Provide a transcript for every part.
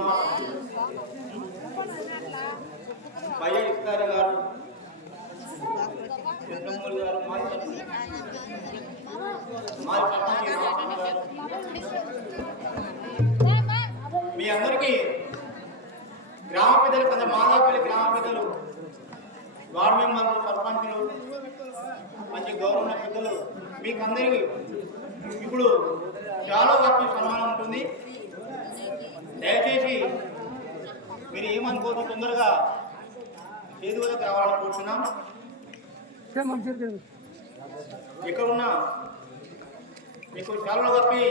మా ఇస్తారు గారు గారు గారు. మీ అందరికీ గ్రామ పెద్దలు కొంత మాదాపల్లి గ్రామ పెద్దలు వార్డు మెంబర్లు సర్పంచులు మంచి గౌరవ పెద్దలు మీకు అందరికీ ఇప్పుడు చాలా వరకు సన్మానం ఉంటుంది దయచేసి మీరు ఏమనుకోవద్దు తొందరగా చేతి వద్దకు రావాలని కోరుతున్నాం ఇక్కడ ఉన్న మీకు చాలా కప్పి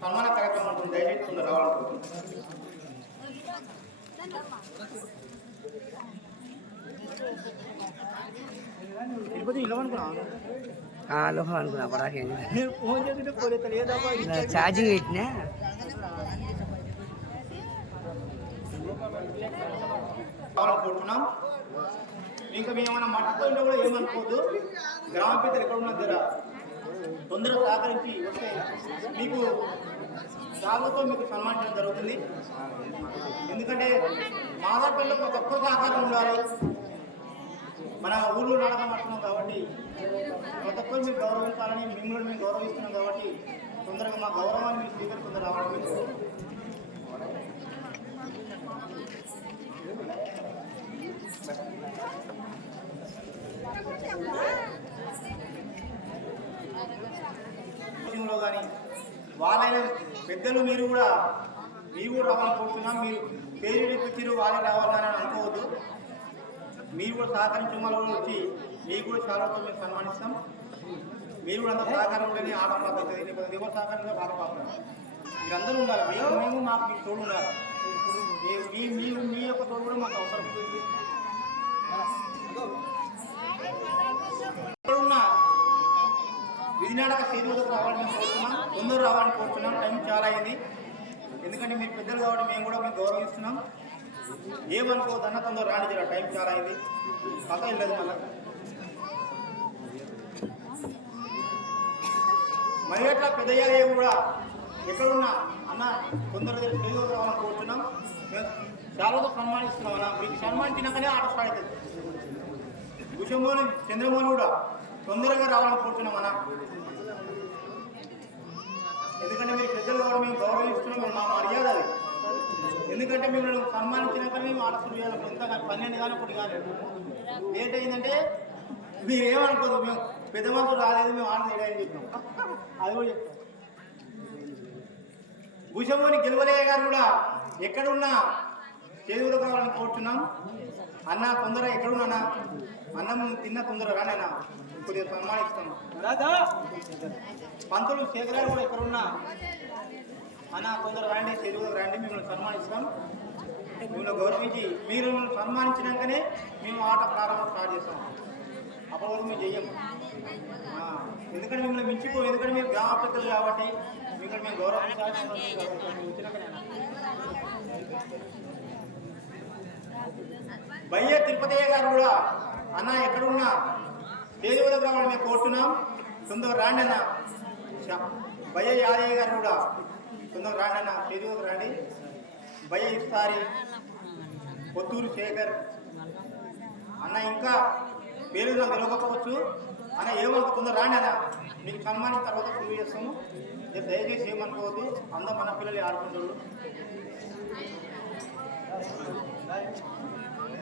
సన్మాన కార్యక్రమం ఉంటుంది. దయచేసి తొందర రావాలని తిరుపతి ఇవ్వనుకున్నా లోహం అనుకున్నా పడాకి ఛార్జింగ్ పెట్టినా? కోరుతున్నాం ఇంకా మేము ఏమైనా మట్టుకుంటే కూడా ఏమనుకోవద్దు. గ్రామ పెద్దలు ఎక్కడ ఉన్న దగ్గర తొందరగా సహకరించి వస్తే మీకు సాగుతో మీకు సన్మానించడం జరుగుతుంది. ఎందుకంటే మాదాపల్లిలో ఒక ఒక్క సహకారం ఉండాలి. మన ఊళ్ళో నడకమంటున్నాం కాబట్టి ప్రతి ఒక్కరు మీరు గౌరవించాలని మిమ్మల్ని మేము గౌరవిస్తున్నాం కాబట్టి తొందరగా మా గౌరవాన్ని మీరు స్వీకరిస్తుంది రావడం మీకు కానీ వాళ్ళైన పెద్దలు మీరు కూడా మీరు కూడా రావాలనుకుంటున్నాం మీరు పేరు తెచ్చిరు వాళ్ళే రావాలని అనుకోవద్దు. మీరు కూడా సహకరించిన వాళ్ళు కూడా వచ్చి మీకు కూడా చాలా మేము సన్మానిస్తాం. మీరు కూడా అంత సహకారం ఉంటేనే ఆట ఎవరు సహకారంగా బాధపడుతున్నారు పాత్ర మీరందరూ ఉండాలి. మేము మాకు మీకు తోడు ఉండాలి. మీ- మీ మీ యొక్క తోడు కూడా మాకు అవసరం. ఇక్కడ విజయనాడక విధినాటక రావాలని కోరుతున్నాం. తొందర రావాలని కోరుతున్నాం. టైం చాలా అయింది. ఎందుకంటే మీరు పెద్దలు కాబట్టి మేము కూడా మేము గౌరవిస్తున్నాం. ఏమనుకోవద్దు అన్న తొందర రాండి జర. టైం చాలా అయింది. కథ లేదు మళ్ళీ. మరి అట్లా పెద్దయ్యాలే కూడా ఎక్కడున్నా అన్న తొందరగా తెలియదు రావాలని కోరుతున్నాం. మేము చాలాతో మీకు సన్మానించినాకనే ఆట స్టార్ట్ అవుతుంది భూషమోని చంద్రమోహన్ కూడా తొందరగా రావాలని కోరుతున్నాం ఎందుకంటే మీరు పెద్దలు కూడా మేము గౌరవిస్తున్నాం మా మర్యాద అది. ఎందుకంటే మిమ్మల్ని సన్మానించినాక మేము ఆట శురు చేయాలి ఎంత పన్నెండు కానీ ఒకటి కానీ లేట్ అయిందంటే మీరు ఏమనుకోదు మేము పెద్ద మనుషులు రాలేదు మేము ఆట చేయడానికి చెప్పాం అది కూడా చెప్తాం. భూషమోని గెలవలయ్య గారు కూడా ఎక్కడున్నా చేదుగులకు రావాలని కోరుతున్నాం అన్న తొందర ఎక్కడున్నా అన్నం. తిన్న తొందర రానైనా కొద్దిగా సన్మానిస్తాం. పంతులు శేఖరాలు కూడా ఎక్కడున్నా? అన్న తొందర రండి చేదుగులకు రండి మిమ్మల్ని సన్మానిస్తాం. మిమ్మల్ని గౌరవించి మీరు మిమ్మల్ని సన్మానించినాకనే మేము ఆట ప్రారంభం స్టార్ట్ చేస్తాం. అప్పటి వరకు మేము చెయ్యం. ఆ, ఎందుకంటే మిమ్మల్ని మించిపో ఎందుకంటే మీరు గ్రామ పెద్దలు కాబట్టి మిమ్మల్ని మేము గౌరవించాలి మీరు వచ్చినాకనే తిరుపతయ్య గారు కూడా అన్న ఎక్కడున్నా? దేవుల వద్దకు రావాలని మేము కోరుతున్నాం తొందరగా రాండి అన్న. భయ్య యాదయ్య గారు కూడా తొందరగా రాండి అన్న దేవి రాండి. రండి భయ్య పొత్తూరు శేఖర్ అన్న ఇంకా పేరు నాకు తెలియకపోవచ్చు అన్న ఏమనుకో తొందరగా రాండి అన్న. మీకు సన్మానం తర్వాత ప్రూవ్ చేస్తాము. దయచేసి ఏమనుకోవద్దు. అందరూ మన పిల్లలు ఆడుకుంటారు.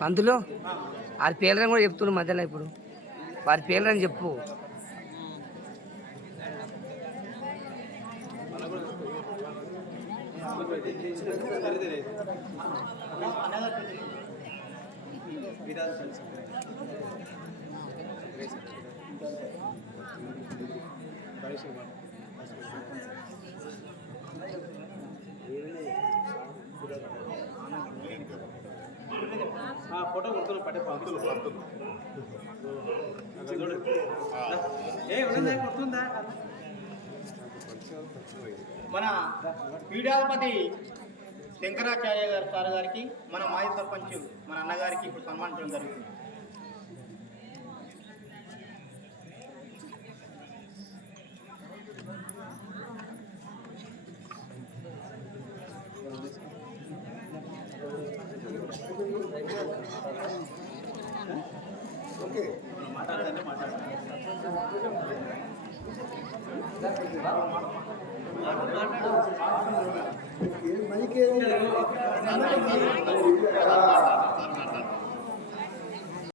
పంతులు వారి పేర్లను కూడా చెప్తున్నాడు మధ్యలో ఇప్పుడు. వారి పేర్లని చెప్పు. ఫోటో కొడుతున్నా పట్టే పంతులు పంతులు ఏ ఉంటుందా కొడుతుందా? మన పీఠాధిపతి శంకరాచార్య గారు సార్ గారికి మన మాజీ సర్పంచ్ మన అన్నగారికి ఇప్పుడు సన్మానించడం జరుగుతుంది மணிக்கு